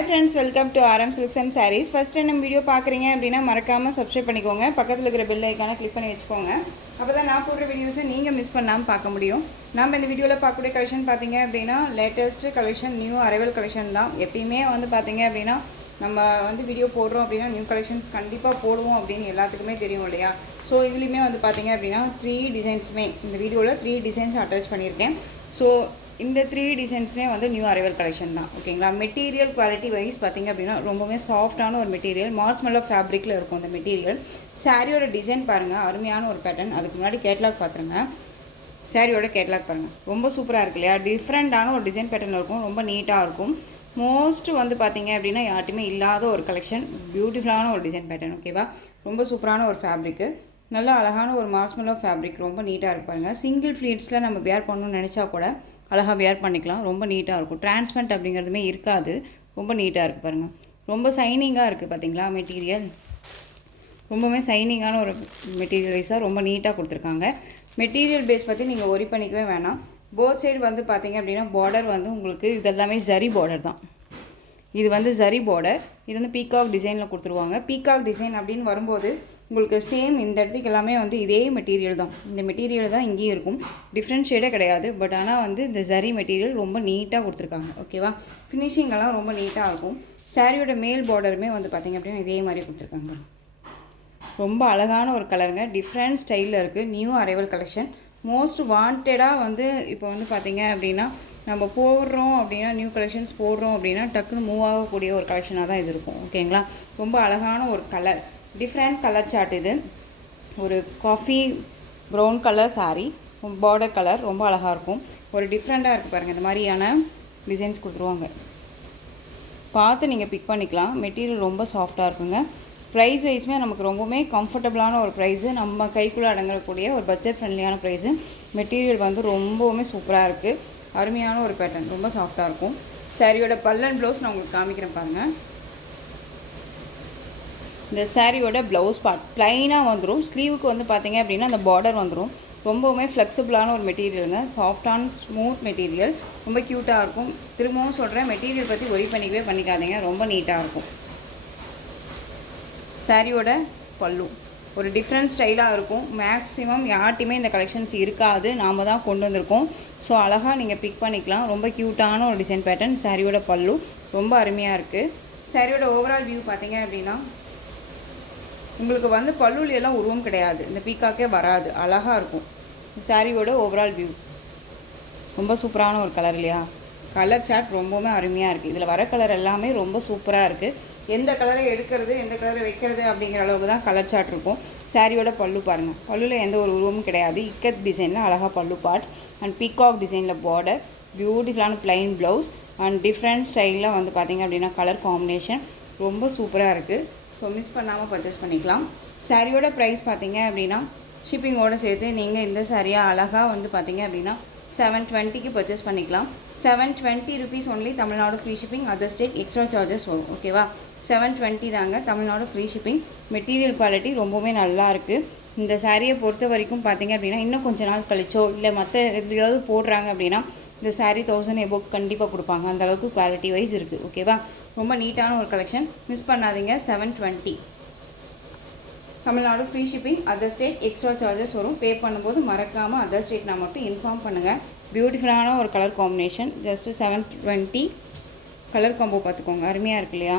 Hi friends, welcome to RM Silks and Sarees. First time நம்ம video பார்க்குறீங்க அப்படின்னா மறக்காமல் சப்ஸ்கிரைப் பண்ணிக்கோங்க. பக்கத்தில் இருக்கிற பெல் ஐக்கானை கிளிக் பண்ணி வச்சுக்கோங்க. அப்போ தான் நான் போடுற வீடியோஸை நீங்கள் மிஸ் பண்ணாமல் பார்க்க முடியும். நம்ம இந்த வீடியோவில் பார்க்கக்கூடிய கலெக்ஷன் பார்த்தீங்க அப்படின்னா latest collection, new arrival collection தான். எப்பயுமே பார்த்தீங்க அப்படின்னா நம்ம வீடியோ போடுறோம் அப்படின்னா நியூ கலெக்ஷன்ஸ் கண்டிப்பாக போடுவோம் அப்படின்னு எல்லாத்துக்குமே தெரியும் இல்லையா. ஸோ இதுலேயுமே பார்த்தீங்க அப்படின்னா 3 டிசைன்ஸுமே இந்த வீடியோவில் 3 டிசைன்ஸ் அட்டாச் பண்ணியிருக்கேன். ஸோ இந்த 3 டிசைன்ஸுமே நியூ அரைவல் கலெக்ஷன் தான். ஓகேங்களா. மெட்டீரியல் குவாலிட்டி வைஸ் பார்த்திங்க அப்படின்னா ரொம்பவே சாஃப்டான ஒரு மெட்டீரியல், மார்ஷ்மெல்லோ ஃபேப்ரிக்கில் இருக்கும் இந்த மெட்டீரியல். சாரியோட டிசைன் பாருங்கள், அருமையான ஒரு பேட்டர்ன். அதுக்கு முன்னாடி கேட்லாக் பார்த்துருங்க. சாரியோட கேட்லாக் பாருங்கள், ரொம்ப சூப்பராக இருக்கு இல்லையா. டிஃப்ரெண்ட்டான ஒரு டிசைன் பேட்டர்ன் இருக்கும், ரொம்ப நீட்டாக இருக்கும். மோஸ்ட் பார்த்திங்க அப்படின்னா யார்ட்டுமே இல்லாத ஒரு கலெக்ஷன், பியூட்டிஃபுல்லான ஒரு டிசைன் பேட்டர்ன். ஓகேவா. ரொம்ப சூப்பரான ஒரு ஃபேப்ரிக்கு, நல்லா அழகான ஒரு மார்ஷ்மெல்லோ ஃபேப்ரிக், ரொம்ப நீட்டாக இருப்பாருங்க. சிங்கிள் ஃப்ளீட்ஸில் நம்ம வேர் பண்ணணும்னு நினச்சா கூட அழகாக வேர் பண்ணிக்கலாம். ரொம்ப நீட்டாக இருக்கும். டிரான்ஸ்பரண்ட் அப்படிங்கிறதுமே இருக்காது, ரொம்ப நீட்டாக இருக்குது பாருங்கள். ரொம்ப சைனிங்காக இருக்குது பார்த்தீங்களா. மெட்டீரியல் ரொம்பவே சைனிங்கான ஒரு மெட்டீரியல் வைஸாக ரொம்ப நீட்டாக கொடுத்துருக்காங்க. மெட்டீரியல் பேஸ் பற்றி நீங்கள் ஒரி பண்ணிக்கவே வேணாம். போத் சைடு பார்த்தீங்க அப்படின்னா பார்டர் உங்களுக்கு இதெல்லாமே ஜரி பார்டர் தான். இது ஜரி பார்டர், இது பீகாக் டிசைனில் கொடுத்துருவாங்க. பீகாக் டிசைன் அப்படின்னு வரும்போது உங்களுக்கு சேம் இந்த இடத்துக்கு எல்லாமே இதே மெட்டீரியல் தான். இந்த மெட்டீரியல் தான் இங்கேயும் இருக்கும், டிஃப்ரெண்ட் ஷேடே கிடையாது. பட் ஆனால் இந்த ஜரி மெட்டீரியல் ரொம்ப நீட்டாக கொடுத்துருக்காங்க. ஓகேவா. ஃபினிஷிங்கெல்லாம் ரொம்ப நீட்டாக இருக்கும். சாரியோட மேல் பார்டருமே பார்த்திங்க அப்படின்னா இதே மாதிரி கொடுத்துருக்காங்க. ரொம்ப அழகான ஒரு கலருங்க, டிஃப்ரெண்ட் ஸ்டைலில் இருக்குது. நியூ அரைவல் கலெக்ஷன், மோஸ்ட் வாண்டடாக இப்போ பார்த்திங்க அப்படின்னா நம்ம போடுறோம் அப்படின்னா நியூ கலெக்ஷன்ஸ் போடுறோம் அப்படின்னா டக்குன்னு மூவ் ஆகக்கூடிய ஒரு கலெக்ஷனாக தான் இது இருக்கும். ஓகேங்களா. ரொம்ப அழகான ஒரு கலர், டிஃப்ரெண்ட் கலர் சார்ட். இது ஒரு coffee brown colour sari, border colour ரொம்ப அழகாக இருக்கும். ஒரு டிஃப்ரெண்ட்டாக இருக்குது பாருங்கள். இந்த மாதிரியான டிசைன்ஸ் கொடுத்துருவாங்க, பார்த்து நீங்கள் பிக் பண்ணிக்கலாம். மெட்டீரியல் ரொம்ப சாஃப்டாக இருக்குங்க. ப்ரைஸ் வைஸுமே நமக்கு ரொம்பவுமே கம்ஃபர்டபுளான ஒரு ப்ரைஸு, நம்ம கைக்குள்ளே அடங்கக்கூடிய ஒரு பட்ஜெட் ஃப்ரெண்ட்லியான ப்ரைஸு. மெட்டீரியல் ரொம்பவுமே சூப்பராக இருக்குது. அருமையான ஒரு பேட்டர்ன், ரொம்ப சாஃப்டாக இருக்கும். சாரியோட பல்லன் ப்ளவுஸ் நான் உங்களுக்கு காமிக்கிறேன் பாருங்கள். இந்த சாரியோட ப்ளவுஸ் பார்ட் ப்ளைனாக வந்துடும். ஸ்லீவுக்கு பார்த்திங்க அப்படின்னா அந்த பார்டர் வந்துடும். ரொம்பவுமே ஃப்ளெக்சிபிளான ஒரு மெட்டீரியலுங்க, சாஃப்டான ஸ்மூத் மெட்டீரியல், ரொம்ப க்யூட்டாக இருக்கும். திரும்பவும் சொல்கிறேன், மெட்டீரியல் பற்றி ஒரி பண்ணிக்கவே பண்ணிக்காதீங்க, ரொம்ப நீட்டாக இருக்கும். சாரியோட பல்லு ஒரு டிஃப்ரெண்ட் ஸ்டைலாக இருக்கும். மேக்ஸிமம் யார்ட்டையுமே இந்த கலெக்ஷன்ஸ் இருக்காது, நாம் தான் கொண்டு வந்திருக்கோம். ஸோ அழகாக நீங்கள் பிக் பண்ணிக்கலாம். ரொம்ப க்யூட்டான ஒரு டிசைன் பேட்டர்ன். சாரியோட பல்லு ரொம்ப அருமையாக இருக்குது. சாரியோட ஓவரால் வியூ பார்த்திங்க அப்படின்னா உங்களுக்கு பல்லுலையெல்லாம் உருவம் கிடையாது, இந்த பீக்காக்கே வராது, அழகாக இருக்கும். சாரியோட ஓவரால் வியூ ரொம்ப சூப்பரான ஒரு கலர் இல்லையா. கலர் சார்ட் ரொம்பவுமே அருமையாக இருக்குது. இதில் வர கலர் எல்லாமே ரொம்ப சூப்பராக இருக்குது. எந்த கலரை எடுக்கிறது எந்த கலரை வைக்கிறது அப்படிங்கிற அளவுக்கு தான் கலர் சார்ட் இருக்கும். சாரியோட பல்லு பாருங்கள், பல்லுவில் எந்த ஒரு உருவமும் கிடையாது. இக்கத் டிசைனில் அழகாக பல்லு பார்ட் அண்ட் பீகாக் டிசைனில் பார்டர், பியூட்டிஃபுல்லான ப்ளைன் ப்ளவுஸ் அண்ட் டிஃப்ரெண்ட் ஸ்டைலில் பார்த்திங்க அப்படின்னா கலர் காம்பினேஷன் ரொம்ப சூப்பராக இருக்குது. ஸோ மிஸ் பண்ணாமல் பர்ச்சேஸ் பண்ணிக்கலாம். சாரியோட ப்ரைஸ் பார்த்திங்க அப்படின்னா ஷிப்பிங்கோடு சேர்த்து நீங்கள் இந்த சாரியாக அழகாக பார்த்திங்க அப்படின்னா 720க்கு பர்ச்சேஸ் பண்ணிக்கலாம். 720 rupees only. Tamil Nadu free shipping, other state extra charges வரும். ஓகேவா. 720 தாங்க, Tamil Nadu free shipping. Material quality ரொம்பவே நல்லா இருக்குது. இந்த சாரியை பொறுத்த வரைக்கும் பார்த்திங்க அப்படின்னா இன்னும் கொஞ்சம் நாள் கழிச்சோ இல்லை மற்ற எதுலையாவது போடுறாங்க அப்படின்னா இந்த சாரீ 1000 எபோவ் கண்டிப்பாக கொடுப்பாங்க. அந்தளவுக்கு குவாலிட்டி வைஸ் இருக்குது. ஓகேவா. ரொம்ப நீட்டான ஒரு கலெக்ஷன், மிஸ் பண்ணாதீங்க. 720 Tamil Nadu free shipping, other state extra charges வரும். பே பண்ணும்போது மறக்காமல் அதர் ஸ்டேட்னா மட்டும் இன்ஃபார்ம் பண்ணுங்கள். பியூட்டிஃபுல்லான ஒரு colour combination, just 720 colour combo பார்த்துக்கோங்க, அருமையாக இருக்கு இல்லையா.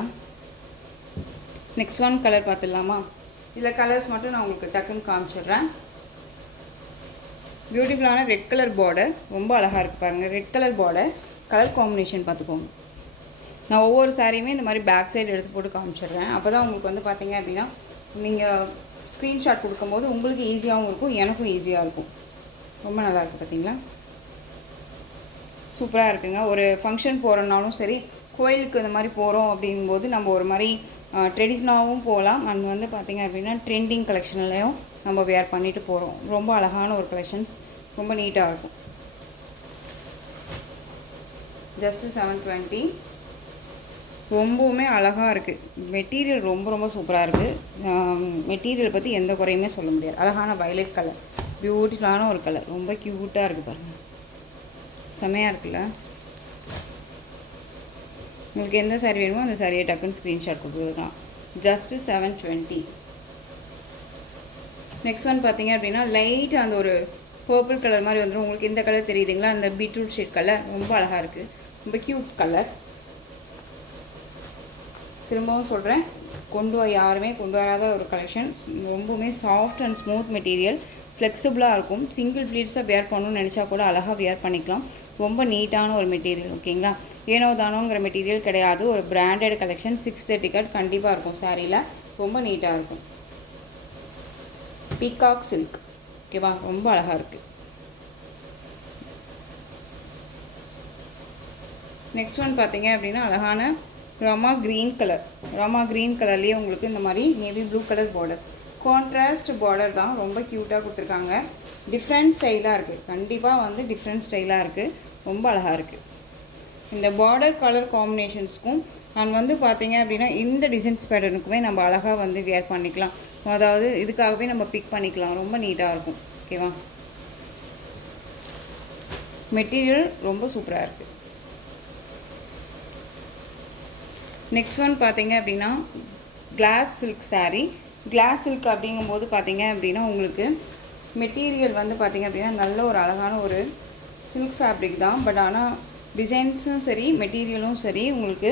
நெக்ஸ்ட் ஒன் கலர் பார்த்துடலாமா. இதில் கலர்ஸ் மட்டும் நான் உங்களுக்கு டக்குன்னு காமிச்சிடுறேன். பியூட்டிஃபுல்லான ரெட் கலர் பார்டர், ரொம்ப அழகாக இருக்குது பாருங்கள். Red colour border, colour combination பார்த்துக்கோங்க. நான் ஒவ்வொரு சாரியுமே இந்த மாதிரி பேக் சைடு எடுத்து போட்டு காமிச்சிடுறேன். அப்போ தான் உங்களுக்கு பார்த்திங்க அப்படின்னா நீங்கள் ஸ்க்ரீன்ஷாட் கொடுக்கும்போது உங்களுக்கு ஈஸியாகவும் இருக்கும், எனக்கும் ஈஸியாக இருக்கும். ரொம்ப நல்லாயிருக்கு பார்த்தீங்களா. சூப்பராக இருக்குங்க. ஒரு ஃபங்க்ஷன் போகிறோன்னாலும் சரி, கோயிலுக்கு இந்த மாதிரி போகிறோம் அப்படிங்கும்போது நம்ம ஒரு மாதிரி ட்ரெடிஷ்னலாகவும் போகலாம். அண்ட் பார்த்திங்க அப்படின்னா ட்ரெண்டிங் கலெக்ஷன்லேயும் நம்ம வேர் பண்ணிவிட்டு போகிறோம். ரொம்ப அழகான ஒரு கலெக்ஷன்ஸ், ரொம்ப நீட்டாக இருக்கும். ஜஸ்ட்டு 720, ரொம்பவுமே அழகாக இருக்குது. மெட்டீரியல் ரொம்ப ரொம்ப சூப்பராக இருக்குது. மெட்டீரியல் பற்றி எந்த குறையுமே சொல்ல முடியாது. அழகான வயலட் கலர், பியூட்டிஃபுல்லான ஒரு கலர், ரொம்ப க்யூட்டாக இருக்குது பாருங்கள், செமையாக இருக்குல்ல. உங்களுக்கு எந்த சாரீ வேணுமோ அந்த சாரியை டக்குன்னு ஸ்க்ரீன்ஷாட் கொடுத்துருக்கலாம். ஜஸ்ட்டு 720. நெக்ஸ்ட் ஒன் பார்த்தீங்க அப்படின்னா லைட் அந்த ஒரு பர்பிள் கலர் மாதிரி வந்துடும். உங்களுக்கு இந்த கலர் தெரியுதுங்களா, அந்த பீட்ரூட் ஷேட் கலர் ரொம்ப அழகாக இருக்குது, ரொம்ப க்யூட் கலர். திரும்பவும் சொல்கிறேன், யாருமே கொண்டு வராத ஒரு கலெக்ஷன். ரொம்பவுமே சாஃப்ட் அண்ட் ஸ்மூத் மெட்டீரியல், ஃப்ளெக்சிபிளாக இருக்கும். சிங்கிள் ஃப்ளீட்ஸாக வியர் பண்ணணும்னு நினச்சா கூட அழகாக வியர் பண்ணிக்கலாம். ரொம்ப நீட்டான ஒரு மெட்டீரியல். ஓகேங்களா, ஏனோ தானோங்கிற மெட்டீரியல் கிடையாது. ஒரு பிராண்டட் கலெக்ஷன். 630 கட் கண்டிப்பாக இருக்கும் சாரியில். ரொம்ப நீட்டாக இருக்கும். Peacock silk. ஓகேவா, ரொம்ப அழகாக இருக்குது. நெக்ஸ்ட் ஒன் பார்த்தீங்க அப்படின்னா அழகான Rama green colour. Rama green கலர்லேயே உங்களுக்கு இந்த மாதிரி navy blue colour border, contrast border தான். ரொம்ப க்யூட்டாக கொடுத்துருக்காங்க. டிஃப்ரெண்ட் ஸ்டைலாக இருக்குது. கண்டிப்பாக வந்து டிஃப்ரெண்ட் ஸ்டைலாக இருக்குது. ரொம்ப அழகாக இருக்குது. இந்த பார்டர் கலர் காம்பினேஷன்ஸ்க்கும் நான் வந்து பார்த்தீங்க அப்படின்னா இந்த டிசைன்ஸ் பேட்டர்னுக்குமே நம்ம அழகாக வந்து வியர் பண்ணிக்கலாம். அதாவது இதுக்காகவே நம்ம பிக் பண்ணிக்கலாம். ரொம்ப நீட்டாக இருக்கும். ஓகேவா, மெட்டீரியல் ரொம்ப சூப்பராக இருக்குது. நெக்ஸ்ட் ஒன் பார்த்தீங்க அப்படின்னா glass silk sari. Glass silk அப்படிங்கும்போது பார்த்தீங்க அப்படின்னா உங்களுக்கு மெட்டீரியல் வந்து பார்த்தீங்க அப்படின்னா நல்ல ஒரு அழகான ஒரு சில்க் ஃபேப்ரிக் தான். பட் ஆனால் டிசைன்ஸும் சரி மெட்டீரியலும் சரி உங்களுக்கு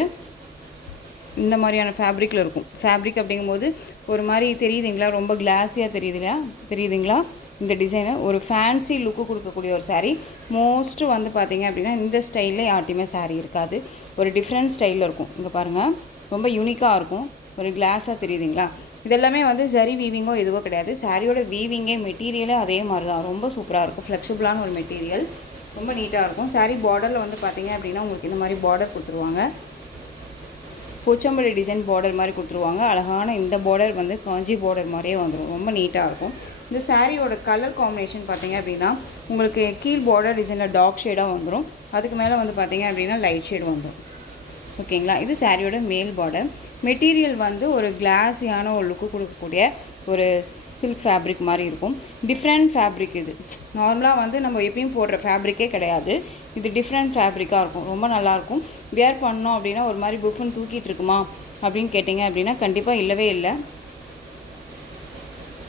இந்த மாதிரியான ஃபேப்ரிக்கில் இருக்கும். ஃபேப்ரிக் அப்படிங்கும்போது ஒரு மாதிரி தெரியுதுங்களா, ரொம்ப கிளாஸியாக தெரியுதுங்களா இந்த டிசைனை. ஒரு ஃபேன்சி லுக்கு கொடுக்கக்கூடிய ஒரு சாரீ. மோஸ்ட்டு வந்து பார்த்தீங்க அப்படின்னா இந்த ஸ்டைலில் யார்ட்டையுமே சாரீ இருக்காது. ஒரு டிஃப்ரெண்ட் ஸ்டைலில் இருக்கும். இங்கே பாருங்கள், ரொம்ப யூனிக்காக இருக்கும். ஒரு கிளாஸாக தெரியுதுங்களா. இதெல்லாமே வந்து ஜரி வீவிங்கோ எதுவோ கிடையாது. சாரியோட வீவிங்கே மெட்டீரியலே அதே மாதிரி தான். ரொம்ப சூப்பராக இருக்கும். ஃப்ளெக்சிபிளான ஒரு மெட்டீரியல். ரொம்ப நீட்டாக இருக்கும். சாரீ பார்டரில் வந்து பார்த்தீங்க அப்படின்னா உங்களுக்கு இந்த மாதிரி பார்டர் கொடுத்துருவாங்க. போச்சம்பள்ளி டிசைன் பார்டர் மாதிரி கொடுத்துருவாங்க. அழகான இந்த பார்டர் வந்து காஞ்சி பார்டர் மாதிரியே வந்துடும். ரொம்ப நீட்டாக இருக்கும். இந்த சாரியோட கலர் காம்பினேஷன் பார்த்தீங்க அப்படின்னா உங்களுக்கு கீழ் பார்டர் டிசைனில் டார்க் ஷேடாக வந்துடும். அதுக்கு மேலே வந்து பார்த்தீங்க அப்படின்னா லைட் ஷேட் வந்துடும். ஓகேங்களா, இது சாரியோட மேல் பார்டர். மெட்டீரியல் வந்து ஒரு கிளாஸியான ஒரு லுக்கு கொடுக்கக்கூடிய ஒரு சில்க் ஃபேப்ரிக் மாதிரி இருக்கும். டிஃப்ரெண்ட் ஃபேப்ரிக் இது. நார்மலாக வந்து நம்ம எப்பயும் போடுற ஃபேப்ரிக்கே கிடையாது. இது டிஃப்ரெண்ட் ஃபேப்ரிக்காக இருக்கும். ரொம்ப நல்லாயிருக்கும். வியர் பண்ணோம் அப்படின்னா ஒரு மாதிரி புஃப்னு தூக்கிட்டு இருக்குமா அப்படின்னு கேட்டிங்க அப்படின்னா கண்டிப்பாக இல்லவே இல்லை.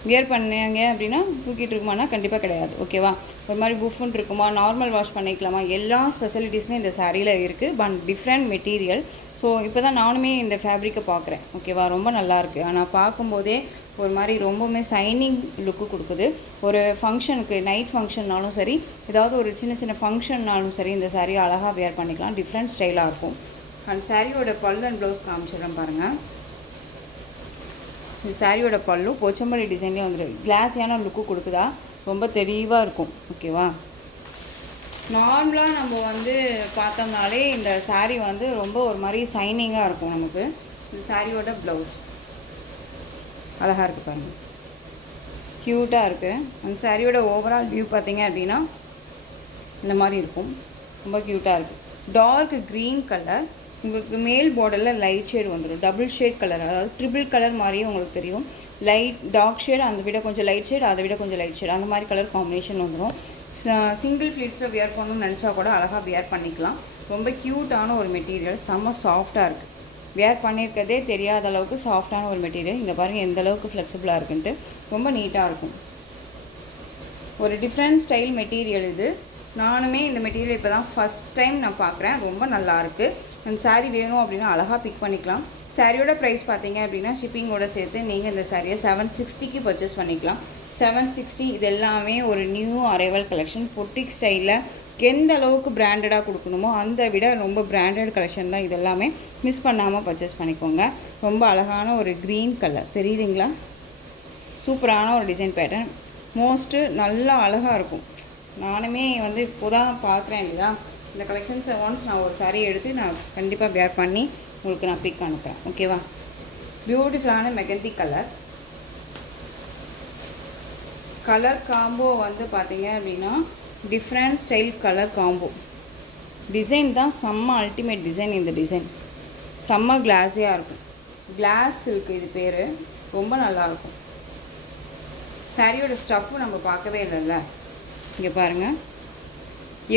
வியர் பண்ணீங்க அப்படின்னா தூக்கிட்டு இருக்குமானா கண்டிப்பாக கிடையாது. ஓகேவா, ஒரு மாதிரி புஃப்னு இருக்குமா, நார்மல் வாஷ் பண்ணிக்கலாமா, எல்லா ஸ்பெஷலிட்டிஸுமே இந்த சாரியில் இருக்குது. But different material. ஸோ இப்போ தான் நானுமே இந்த ஃபேப்ரிக்கை பார்க்குறேன். ஓகேவா, ரொம்ப நல்லாயிருக்கு. ஆனால் பார்க்கும்போதே ஒரு மாதிரி ரொம்பவுமே சைனிங் லுக்கு கொடுக்குது. ஒரு ஃபங்க்ஷனுக்கு, நைட் ஃபங்க்ஷன்னாலும் சரி, ஏதாவது ஒரு சின்ன சின்ன ஃபங்க்ஷன்னாலும் சரி இந்த சாரீ அழகாக வியர் பண்ணிக்கலாம். டிஃப்ரெண்ட் ஸ்டைலாக இருக்கும். அண்ட் சாரியோட பல்லு அண்ட் ப்ளவுஸ் காமிச்சிடறேன் பாருங்கள். இந்த சாரியோட பல்லு போச்சம்பள்ளி டிசைன்லேயே வந்துடும். கிளாஸியான லுக்கு கொடுக்குதா, ரொம்ப தெளிவாக இருக்கும். ஓகேவா, நார்மலாக நம்ம வந்து பார்த்தோம்னாலே இந்த சாரீ வந்து ரொம்ப ஒரு மாதிரி சைனிங்காக இருக்கும் நமக்கு. இந்த சாரியோட ப்ளவுஸ் அழகாக இருக்குது பாருங்கள், க்யூட்டாக இருக்குது. அந்த சாரியோட ஓவரால் வியூ பார்த்தீங்க அப்படின்னா இந்த மாதிரி இருக்கும். ரொம்ப க்யூட்டாக இருக்குது. Dark green colour. உங்களுக்கு மேல் பார்டரில் லைட் ஷேட் வந்துடும். டபுள் ஷேட் கலர், அதாவது ட்ரிபிள் கலர் மாதிரியே உங்களுக்கு தெரியும். லைட் டார்க் ஷேட், அதை விட கொஞ்சம் லைட் ஷேட், அதை விட கொஞ்சம் லைட் ஷேட், அந்த மாதிரி கலர் காம்பினேஷன் வந்துடும். சிங்கிள் ஃப்ளீட்ஸில் வியர் பண்ணணும்னு நினச்சா கூட அழகாக வியர் பண்ணிக்கலாம். ரொம்ப க்யூட்டான ஒரு மெட்டீரியல். செம்ம சாஃப்டாக இருக்குது. வியர் பண்ணியிருக்கிறதே தெரியாத அளவுக்கு சாஃப்டான ஒரு மெட்டீரியல். இங்கே பாருங்கள் எந்த அளவுக்கு ஃப்ளெக்சிபிளாக இருக்குன்ட்டு. ரொம்ப நீட்டாக இருக்கும். ஒரு டிஃப்ரெண்ட் ஸ்டைல் மெட்டீரியல் இது. நானுமே இந்த மெட்டீரியல் இப்போ தான் ஃபஸ்ட் டைம் நான் பார்க்குறேன். ரொம்ப நல்லாயிருக்கு. அந்த சாரீ வேணும் அப்படின்னா அழகாக பிக் பண்ணிக்கலாம். சாரியோட ப்ரைஸ் பார்த்தீங்க அப்படின்னா ஷிப்பிங்கோடு சேர்த்து நீங்கள் இந்த சாரியை 760க்கு பர்ச்சேஸ் பண்ணிக்கலாம். 760. இது எல்லாமே ஒரு நியூ அரைவல் கலெக்ஷன். பொட்டிக் ஸ்டைலில் எந்த அளவுக்கு பிராண்டடாக கொடுக்கணுமோ அந்த விட ரொம்ப பிராண்டட் கலெக்ஷன் தான். இது எல்லாமே மிஸ் பண்ணாமல் பர்ச்சேஸ் பண்ணிக்கோங்க. ரொம்ப அழகான ஒரு க்ரீன் கலர் தெரியுதுங்களா, சூப்பரான ஒரு டிசைன் பேட்டர்ன். மோஸ்ட்டு நல்லா அழகாக இருக்கும். நானுமே வந்து இப்போ தான் பார்க்குறேன் இல்லையா இந்த கலெக்ஷன்ஸை. ஒன்ஸ் நான் ஒரு சாரீ எடுத்து நான் கண்டிப்பாக வேர் பண்ணி உங்களுக்கு நான் பிக் அனுப்புகிறேன். ஓகேவா, பியூட்டிஃபுல்லான மெகந்தி கலர். கலர் காம்போ வந்து பார்த்தீங்க அப்படின்னா different style colour combo. Design தான் செம்ம அல்டிமேட் டிசைன். இந்த டிசைன் செம்ம கிளாஸியாக இருக்கும். கிளாஸ் சில்க் இது பேர். ரொம்ப நல்லாயிருக்கும். சாரியோட ஸ்டஃப்பு நம்ம பார்க்கவே இல்லைல்ல. இங்கே பாருங்கள்,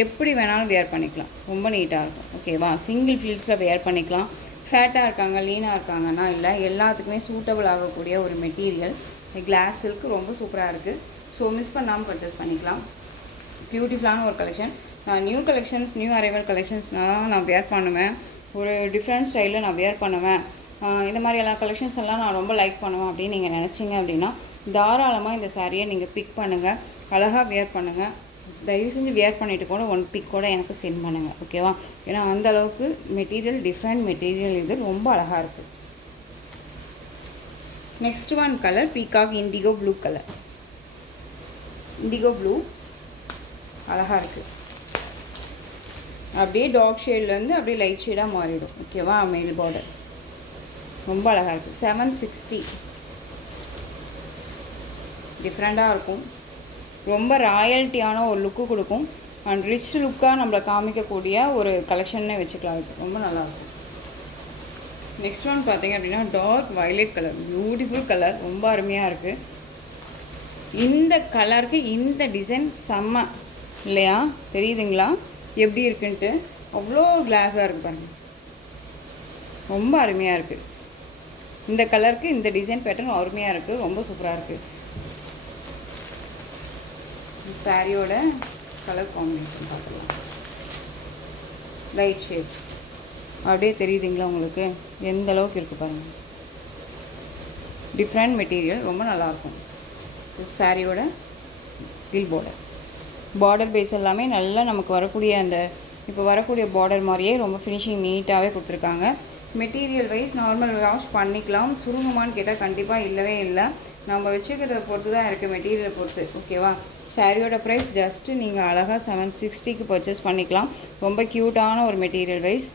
எப்படி வேணாலும் வேர் பண்ணிக்கலாம், ரொம்ப நீட்டாக இருக்கும். ஓகேவா, சிங்கிள் ஃபில்ஸில் வேர் பண்ணிக்கலாம். ஃபேட்டாக இருக்காங்க, லீனாக இருக்காங்கன்னா இல்லை, எல்லாத்துக்குமே சூட்டபிள் ஆகக்கூடிய ஒரு மெட்டீரியல். கிளாஸ் சில்க் ரொம்ப சூப்பராக இருக்குது. ஸோ மிஸ் பண்ணாமல் பர்ச்சேஸ் பண்ணிக்கலாம். பியூட்டிஃபுல்லான ஒரு collection. New collections, new arrival கலெக்ஷன்ஸ்னால் நான் வேர் பண்ணுவேன். ஒரு டிஃப்ரெண்ட் ஸ்டைலில் நான் வேர் பண்ணுவேன். இந்த மாதிரி எல்லா கலெக்ஷன்ஸ் எல்லாம் நான் ரொம்ப லைக் பண்ணுவேன் அப்படின்னு நீங்கள் நினச்சிங்க அப்படின்னா தாராளமாக இந்த சாரியை நீங்கள் பிக் பண்ணுங்கள், அழகாக வேர் பண்ணுங்கள். தயவு செஞ்சு வேர் பண்ணிவிட்டு கூட ஒன் பிக் கூட எனக்கு சென்ட் பண்ணுங்கள். ஓகேவா, ஏன்னா அந்தளவுக்கு மெட்டீரியல், டிஃப்ரெண்ட் மெட்டீரியல், இது ரொம்ப அழகாக இருக்குது. Next one colour peacock indigo blue colour. Indigo blue அழகாக இருக்குது. அப்படியே டார்க் ஷேட்லேருந்து அப்படியே லைட் ஷேடாக மாறிடும். ஓகேவா, மேல் பார்டர் ரொம்ப அழகாக இருக்குது. 760 டிஃப்ரெண்ட்டாக இருக்கும். ரொம்ப ராயல்ட்டியான ஒரு லுக்கு கொடுக்கும். அண்ட் ரிச் லுக்காக நம்மளை காமிக்கக்கூடிய ஒரு கலெக்ஷன்னே வச்சுக்கலாம். இருக்குது, ரொம்ப நல்லாயிருக்கும். நெக்ஸ்ட் ஒன் பார்த்தீங்க அப்படின்னா dark violet colour. Beautiful colour, ரொம்ப அருமையாக இருக்குது. இந்த கலருக்கு இந்த டிசைன் செம்ம இல்லையா, தெரியுதுங்களா எப்படி இருக்குன்ட்டு? அவ்வளோ கிளாஸாக இருக்குது பாருங்கள், ரொம்ப அருமையாக இருக்குது. இந்த கலருக்கு இந்த டிசைன் பேட்டர்ன் அருமையாக இருக்குது, ரொம்ப சூப்பராக இருக்குது. சாரியோட கலர் காம்பினேஷன் பார்க்கலாம். லைட் ஷேட் அப்படியே தெரியுதுங்களா உங்களுக்கு, எந்த அளவுக்கு இருக்குது பாருங்கள். டிஃப்ரெண்ட் மெட்டீரியல், ரொம்ப நல்லாயிருக்கும். சாரியோட கீழ் பார்டர் பேஸ் எல்லாமே நல்லா நமக்கு வரக்கூடிய அந்த இப்போ வரக்கூடிய பார்டர் மாதிரியே ரொம்ப ஃபினிஷிங் நீட்டாகவே கொடுத்துருக்காங்க. மெட்டீரியல் வைஸ் நார்மல் வாஷ் பண்ணிக்கலாம். சுருங்குமான்னு கேட்டால் கண்டிப்பாக இல்லவே இல்லை. நம்ம வச்சுக்கிறத பொறுத்து தான் இருக்குது, மெட்டீரியலை பொறுத்து. ஓகேவா, சாரியோட ப்ரைஸ் ஜஸ்ட்டு நீங்கள் அழகாக 760க்கு பர்ச்சேஸ் பண்ணிக்கலாம். ரொம்ப க்யூட்டான ஒரு material wise,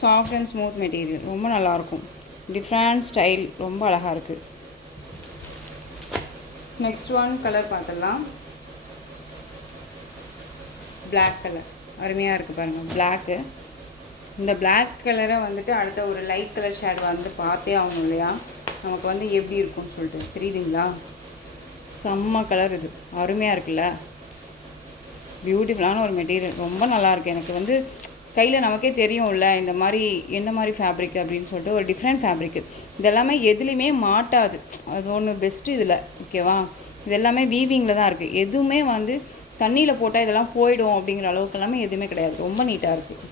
soft and smooth material, ரொம்ப நல்லாயிருக்கும். டிஃப்ரெண்ட் ஸ்டைல், ரொம்ப அழகாக இருக்குது. நெக்ஸ்ட் ஒன் கலர் பார்த்துடலாம். பிளாக் கலர் அருமையாக இருக்குது பாருங்கள். பிளாக்கு, இந்த பிளாக் கலரை வந்துட்டு அடுத்த ஒரு லைட் கலர் ஷேட் வந்து பார்த்தே ஆகணும் இல்லையா, நமக்கு வந்து எப்படி இருக்கும்னு சொல்லிட்டு. தெரியுதுங்களா, செம்ம கலர், இது அருமையாக இருக்குல்ல. பியூட்டிஃபுல்லான ஒரு மெட்டீரியல், ரொம்ப நல்லாயிருக்கு. எனக்கு வந்து கையில் நமக்கே தெரியும்ல இந்த மாதிரி எந்த மாதிரி ஃபேப்ரிக் அப்படின்னு சொல்லிட்டு, ஒரு டிஃப்ரெண்ட் ஃபேப்ரிக்கு. இதெல்லாமே எதுலேயுமே மாட்டாது, அது ஒன்று பெஸ்ட்டு இதில். ஓகேவா, இது எல்லாமே வீவிங்கில் தான் இருக்குது. எதுவுமே வந்து தண்ணியில் போட்டால் இதெல்லாம் போயிடும் அப்படிங்கிற அளவுக்கு எல்லாமே எதுவுமே கிடையாது, ரொம்ப நீட்டாக இருக்குது.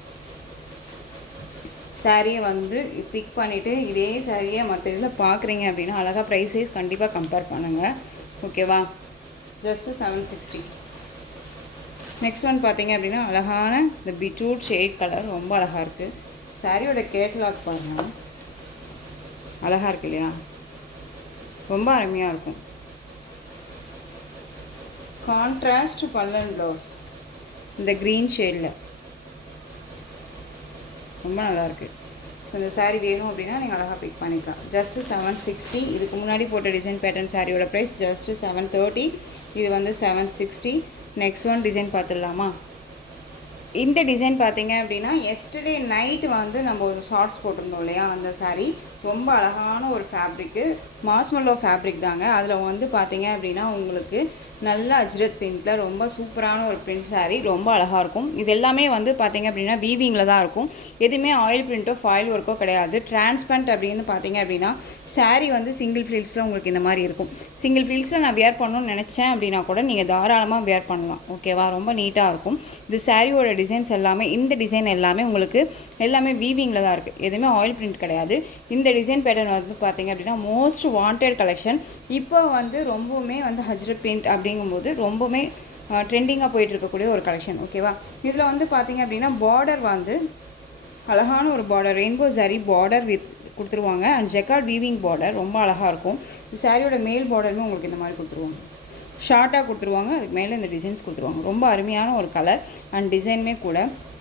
சாரியை வந்து பிக் பண்ணிவிட்டு இதே சாரியை மற்ற இதில் பார்க்குறீங்க அப்படின்னா அழகாக ப்ரைஸ் வைஸ் கண்டிப்பாக கம்பேர் பண்ணுங்கள். ஓகேவா, ஜஸ்ட்டு 760. நெக்ஸ்ட் ஒன் பார்த்தீங்க அப்படின்னா அழகான இந்த பீட்ரூட் ஷேட் கலர், ரொம்ப அழகாக இருக்குது. சாரியோட கேட்லாக் பாருங்கள், அழகாக இருக்கு இல்லையா, ரொம்ப அருமையாக இருக்கும். கான்ட்ராஸ்ட் பல்லன் ப்ளவுஸ் இந்த க்ரீன் ஷேடில் ரொம்ப நல்லாயிருக்கு. ஸோ இந்த சாரீ வேணும் அப்படின்னா நீங்கள் அழகாக பிக் பண்ணிக்கலாம். ஜஸ்ட்டு 760. இதுக்கு முன்னாடி போட்ட டிசைன் பேட்டர்ன் சாரியோட ப்ரைஸ் ஜஸ்ட்டு 730. இது வந்து 760. நெக்ஸ்ட் ஒன் டிசைன் பார்த்துடலாமா. இந்த டிசைன் பார்த்தீங்க அப்படின்னா எஸ்டர்டே நைட்டு வந்து நம்ம ஒரு ஷார்ட்ஸ் போட்டிருந்தோம் இல்லையா, அந்த சாரீ ரொம்ப அழகான ஒரு ஃபேப்ரிக்கு, மாஸ்மெல்லோ ஃபேப்ரிக் தாங்க. அதில் வந்து பார்த்தீங்க அப்படின்னா உங்களுக்கு நல்ல அஜ்ரத் பிரிண்டில் ரொம்ப சூப்பரான ஒரு பிரிண்ட் சாரீ, ரொம்ப அழகாக இருக்கும். இது எல்லாமே வந்து பார்த்தீங்க அப்படின்னா வீவிங்கில் தான் இருக்கும், எதுவுமே ஆயில் பிரிண்ட்டோ ஃபாயில் ஒர்க்கோ கிடையாது. டிரான்ஸ்பரண்ட் அப்படின்னு பார்த்தீங்க அப்படின்னா சாரீ வந்து சிங்கிள் ஃபில்ஸில் உங்களுக்கு இந்த மாதிரி இருக்கும். சிங்கிள் ஃபில்ஸில் நான் வேர் பண்ணணும்னு நினச்சேன் அப்படின்னா கூட நீங்கள் தாராளமாக வேர் பண்ணலாம். ஓகேவா, ரொம்ப நீட்டாக இருக்கும். இது சாரியோட டிசைன்ஸ் எல்லாமே, இந்த டிசைன் எல்லாமே உங்களுக்கு எல்லாமே வீவிங்கில் தான் இருக்குது, எதுவுமே ஆயில் பிரிண்ட் கிடையாது. இந்த டிசைன் பேட்டர்ன் வந்து பார்த்தீங்க அப்படின்னா மோஸ்ட் வாண்டட் கலெக்ஷன். இப்போ வந்து ரொம்பவுமே வந்து அஜ்ரத் பிரிண்ட் அப்படிங்கும்போது ரொம்பவுமே ட்ரெண்டிங்காக போயிட்டு இருக்கக்கூடிய ஒரு கலெக்ஷன். ஓகேவா, இதில் வந்து பார்த்தீங்க அப்படின்னா பார்டர் வந்து அழகான ஒரு border, rainbow sorry border with கொடுத்துருவாங்க. அண்ட் ஜெக்கார்ட் வீவிங் பார்டர் ரொம்ப அழகாக இருக்கும். இந்த சாரியோட மேல் பார்டருமே உங்களுக்கு இந்த மாதிரி கொடுத்துருவாங்க, ஷார்ட்டாக கொடுத்துருவாங்க. அதுக்கு மேலே இந்த டிசைன்ஸ் கொடுத்துருவாங்க. ரொம்ப அருமையான ஒரு கலர் அண்ட் டிசைனுமே கூட.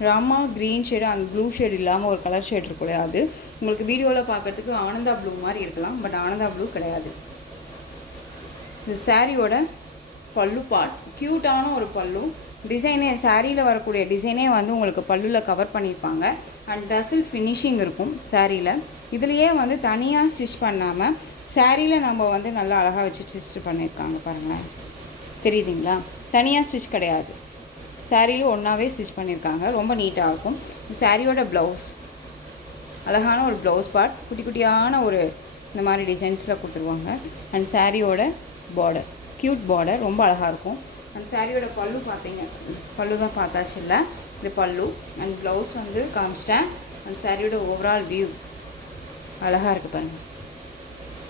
Rama green shade and blue shade இல்லாமல் ஒரு கலர் ஷேட் இருக்குல்ல, அது உங்களுக்கு வீடியோவில் பார்க்குறதுக்கு ஆனந்தா ப்ளூ மாதிரி இருக்கலாம், பட் ஆனந்தா ப்ளூ கிடையாது. இந்த சாரியோட பல்லு பார்ட் க்யூட்டான ஒரு பல்லு டிசைனே, சாரியில் வரக்கூடிய டிசைனே வந்து உங்களுக்கு பல்லுவில் கவர் பண்ணியிருப்பாங்க. அண்ட் டசில் ஃபினிஷிங் இருக்கும் சாரியில். இதுலேயே வந்து தனியாக ஸ்டிச் பண்ணாமல் சாரியில் நம்ம வந்து நல்லா அழகாக வச்சு ஸ்டிச் பண்ணியிருக்காங்க பாருங்களேன், தெரியுதுங்களா, தனியாக ஸ்டிச் கிடையாது. சாரியில் ஒன்றாவே ஸ்டிச் பண்ணியிருக்காங்க. ரொம்ப நீட்டாக இருக்கும். இந்த சாரியோட ப்ளவுஸ் அழகான ஒரு ப்ளவுஸ் பார்ட் குட்டி குட்டியான ஒரு இந்த மாதிரி டிசைன்ஸில் கொடுத்துருவாங்க. அண்ட் சாரியோட பார்டர் க்யூட் பார்டர் ரொம்ப அழகாக இருக்கும். அண்ட் சாரியோட பல்லு பார்த்தீங்க, பல்லு தான் பார்த்தாச்சு இல்லை, இது பல்லு. அண்ட் ப்ளவுஸ் வந்து காமிச்சிட்டேன். அண்ட் சாரியோட ஓவரால் வியூ அழகாக இருக்குது பாருங்கள்.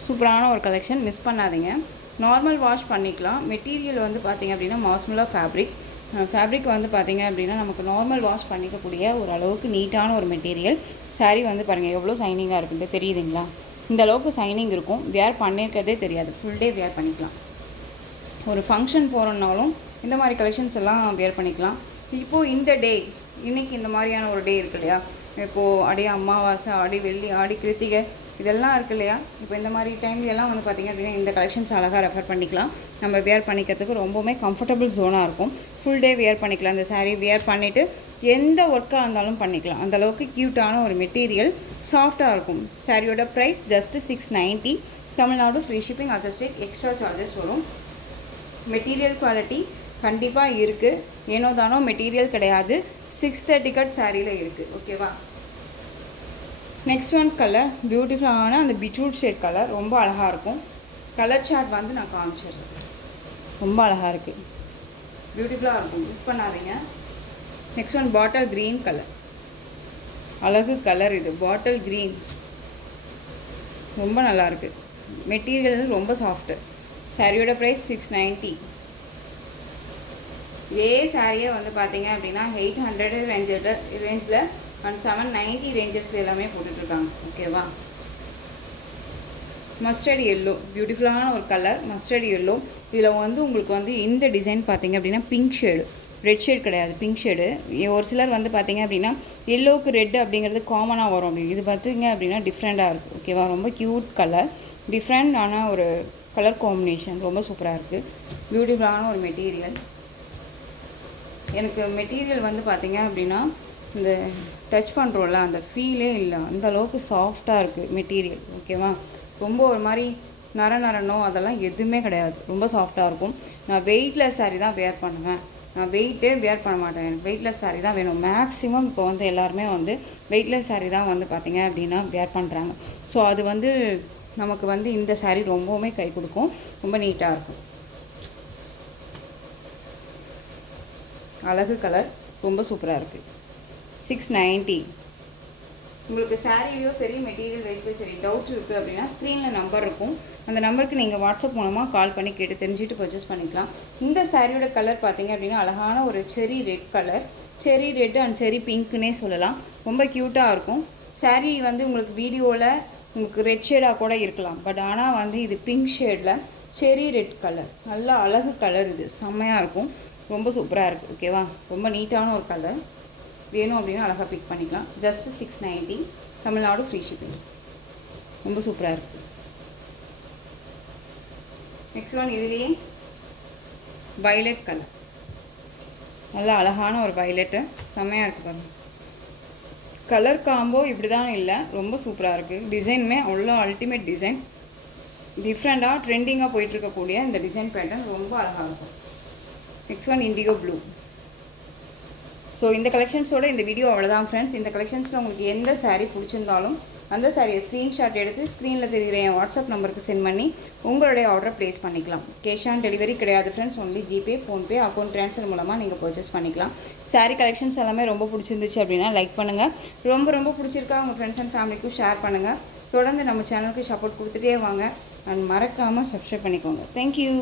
சூப்பரான ஒரு கலெக்ஷன், மிஸ் பண்ணாதீங்க. நார்மல் வாஷ் பண்ணிக்கலாம். மெட்டீரியல் வந்து பார்த்திங்க அப்படின்னா மாஸ்முலா ஃபேப்ரிக் வந்து பார்த்திங்க அப்படின்னா நமக்கு நார்மல் வாஷ் பண்ணிக்கக்கூடிய ஒரு அளவுக்கு நீட்டான ஒரு மெட்டீரியல். சாரீ வந்து பாருங்கள் எவ்வளோ சைனிங்காக இருக்குன்ட்டு தெரியுதுங்களா? இந்த அளவுக்கு சைனிங் இருக்கும். வேர் பண்ணியிருக்கிறதே தெரியாது. ஃபுல் டே வேர் பண்ணிக்கலாம். ஒரு ஃபங்க்ஷன் போகிறோன்னாலும் இந்த மாதிரி கலெக்ஷன்ஸ் எல்லாம் வேர் பண்ணிக்கலாம். இப்போது இந்த டே இன்றைக்கி இந்த மாதிரியான ஒரு டே இருக்கு இல்லையா? இப்போது ஆடி அமாவாசை, ஆடி வெள்ளி, ஆடி கிருத்திகை இதெல்லாம் இருக்குது இல்லையா? இப்போ இந்த மாதிரி டைம்லலாம் வந்து பார்த்திங்க அப்படின்னா இந்த கலெக்ஷன்ஸ் அழகாக ரெஃபர் பண்ணிக்கலாம். நம்ம வேர் பண்ணிக்கிறதுக்கு ரொம்பவுமே கம்ஃபர்டபுள் ஜோனாக இருக்கும். ஃபுல் டே வேர் பண்ணிக்கலாம். இந்த சாரீ வேர் பண்ணிவிட்டு எந்த ஒர்க்காக இருந்தாலும் பண்ணிக்கலாம். அந்தளவுக்கு க்யூட்டான ஒரு மெட்டீரியல், சாஃப்டாக இருக்கும். சாரியோட price just 690. Tamil Nadu free shipping, other state extra charges வரும். மெட்டீரியல் குவாலிட்டி கண்டிப்பாக இருக்குது. ஏனோ தானோ மெட்டீரியல் கிடையாது. 630 கட் சாரியில் இருக்குது. ஓகேவா? நெக்ஸ்ட் ஒன் கலர் பியூட்டிஃபுல்லான அந்த பீட்ரூட் ஷேட் கலர் ரொம்ப அழகாக இருக்கும். கலர் சார்ட் வந்து நான் காமிச்சிடுறேன். ரொம்ப அழகாக இருக்குது, பியூட்டிஃபுல்லாக இருக்கும், மிஸ் பண்ணாதீங்க. Next one bottle green colour, அழகு கலர் இது. பாட்டில் க்ரீன் ரொம்ப நல்லாயிருக்கு. மெட்டீரியல் ரொம்ப சாஃப்ட்டு. சாரியோட ப்ரைஸ் 690. இதே சாரியை வந்து பார்த்தீங்க அப்படின்னா 800 ரேஞ்சில் அண்ட் 790 ரேஞ்சஸில் எல்லாமே போட்டுட்ருக்காங்க. ஓகேவா? மஸ்டர்ட் எல்லோ, பியூட்டிஃபுல்லான ஒரு கலர் மஸ்டர்ட் எல்லோ. இதில் வந்து உங்களுக்கு வந்து இந்த டிசைன் பார்த்தீங்க அப்படின்னா பிங்க் ஷேடு, ரெட் ஷேட் கிடையாது, பிங்க் ஷேடு. ஒரு சிலர் வந்து பார்த்தீங்க அப்படின்னா எல்லோவுக்கு ரெட் அப்படிங்கிறது காமனாக வரும் அப்படின்னு. இது பார்த்தீங்க அப்படின்னா டிஃப்ரெண்ட்டாக இருக்குது. ஓகேவா? ரொம்ப க்யூட் கலர், டிஃப்ரெண்டான ஒரு கலர் காம்பினேஷன், ரொம்ப சூப்பராக இருக்குது. பியூட்டிஃபுல்லான ஒரு மெட்டீரியல். எனக்கு மெட்டீரியல் வந்து பார்த்திங்க அப்படின்னா இந்த டச் பண்ணுறோம்ல அந்த ஃபீலே இல்லை, அந்த அளவுக்கு சாஃப்டாக இருக்குது மெட்டீரியல். ஓகேவா? ரொம்ப ஒரு மாதிரி நரநோ அதெல்லாம் எதுவுமே கிடையாது. ரொம்ப சாஃப்டாக இருக்கும். நான் வெயிட்லெஸ் சாரீ தான் வேர் பண்ணுவேன். நான் வெயிட்டே வேர் பண்ண மாட்டேன். எனக்கு வெயிட்லெஸ் சாரீ தான் வேணும். மேக்ஸிமம் இப்போ வந்து எல்லாருமே வந்து வெயிட்லெஸ் சாரீ தான் வந்து பார்த்திங்க அப்படின்னா வேர் பண்ணுறாங்க. ஸோ அது வந்து நமக்கு வந்து இந்த சாரீ ரொம்பவுமே கை கொடுக்கும். ரொம்ப நீட்டாக இருக்கும். அழகு கலர், ரொம்ப சூப்பராக இருக்குது. 690. உங்களுக்கு சாரீலையும் சரி மெட்டீரியல் வைஸ்லேயும் சரி டவுட் இருக்குது அப்படின்னா ஸ்க்ரீனில் நம்பர் இருக்கும். அந்த நம்பருக்கு நீங்கள் வாட்ஸ்அப் மூலமாக கால் பண்ணி கேட்டு தெரிஞ்சுட்டு பர்ச்சேஸ் பண்ணிக்கலாம். இந்த சாரியோட கலர் பார்த்தீங்க அப்படின்னா அழகான ஒரு செரி ரெட் கலர், செரி ரெட் அண்ட் செரி பிங்க்குன்னே சொல்லலாம். ரொம்ப க்யூட்டாக இருக்கும். சாரீ வந்து உங்களுக்கு வீடியோவில் உங்களுக்கு ரெட் ஷேடாக கூட இருக்கலாம். பட் ஆனால் வந்து இது பிங்க் ஷேடில் செரி ரெட் கலர், நல்ல அழகு கலர். இது செம்மையாக இருக்கும். ரொம்ப சூப்பராக இருக்குது. ஓகேவா? ரொம்ப நீட்டான ஒரு கலர். வேணும் அப்படின்னா அழகாக பிக் பண்ணிக்கலாம். ஜஸ்ட் 690. Tamil Nadu free shipping. ரொம்ப சூப்பராக இருக்குது. நெக்ஸ்ட் ஒன் இதுலேயே வைலட் கலர், நல்லா அழகான ஒரு வைலட்டு, செம்மையாக இருக்குது பாருங்கள். கலர் காம்போ இப்படி தான் இல்லை, ரொம்ப சூப்பராக இருக்குது. டிசைனுமே அவ்வளோ அல்டிமேட் டிசைன். டிஃப்ரெண்ட்டாக ட்ரெண்டிங்காக போயிட்டுருக்கக்கூடிய இந்த டிசைன் பேட்டர்ன் ரொம்ப அழகாக இருக்கும். Next one indigo blue. So இந்த கலெக்ஷன்ஸோட இந்த வீடியோ அவ்வளோதான் ஃப்ரெண்ட்ஸ். இந்த கலெக்ஷன்ஸில் உங்களுக்கு எந்த சாரீ பிடிச்சிருந்தாலும் அந்த சாரியை ஸ்க்ரீன்ஷாட் எடுத்து ஸ்க்ரீனில் தெரிகிற என் வாட்ஸ்அப் நம்பருக்கு சென்ட் பண்ணி உங்களுடைய ஆர்டரை ப்ளேஸ் பண்ணிக்கலாம். கேஷ் ஆன் டெலிவரி கிடையாது friends. Only GPay, PhonePe, account transfer மூலமாக நீங்கள் பர்ச்சேஸ் பண்ணிக்கலாம். சாரீ கலெக்ஷன்ஸ் எல்லாமே ரொம்ப பிடிச்சிருந்துச்சு அப்படின்னா லைக் பண்ணுங்கள். ரொம்ப பிடிச்சிருக்கா உங்கள் ஃப்ரெண்ட்ஸ் அண்ட் ஃபேமிலிக்கும் ஷேர் பண்ணுங்கள். தொடர்ந்து நம்ம சேனலுக்கு சப்போர்ட் கொடுத்துட்டே வாங்க. அண்ட் மறக்காமல் சப்ஸ்கிரைப் பண்ணிக்கோங்க. தேங்க்யூ.